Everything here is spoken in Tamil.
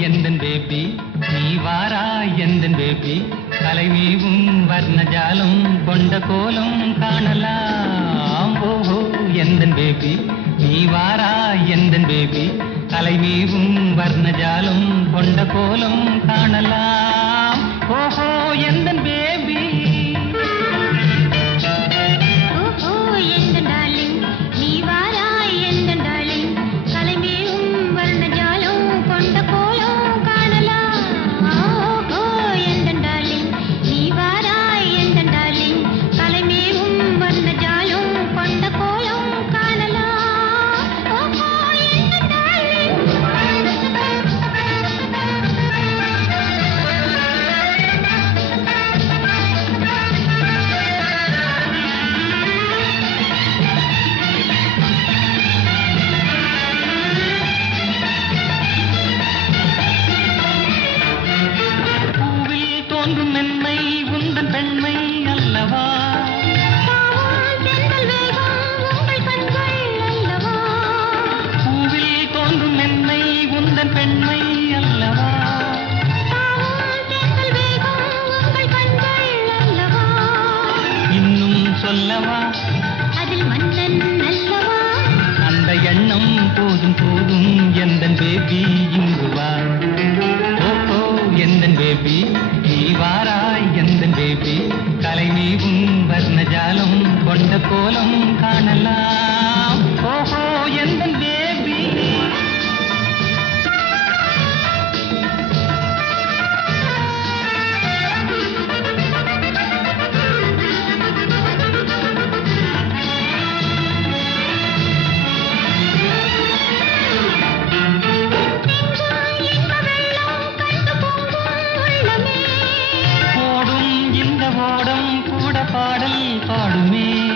எந்தன் பேபி? நீ வாரா எந்தன் பேபி? கலைவீவும் வர்ணஜாலம் கொண்ட கோலம் காணலாம். ஓஹோ எந்தன் பேபி? நீ வாரா எந்தன் பேபி? கலைவீவும் வர்ணஜாலம் கொண்ட கோலம் காணலாம். ஓஹோ எந்தன் பேபி? பெண்மை அல்லவா? இன்னும் சொல்லவா? அதில் மன்னன் அல்லவா அந்த எண்ணம் போதும் போதும் எந்தன் பேபி இங்கு ஓஹோ பேபி நீ வாராய் பேபி கலை நீவும் வர்ணஜாலம் கொண்ட கோலம் காணலாம். மோடம் கூட பாடல் பாடுமே.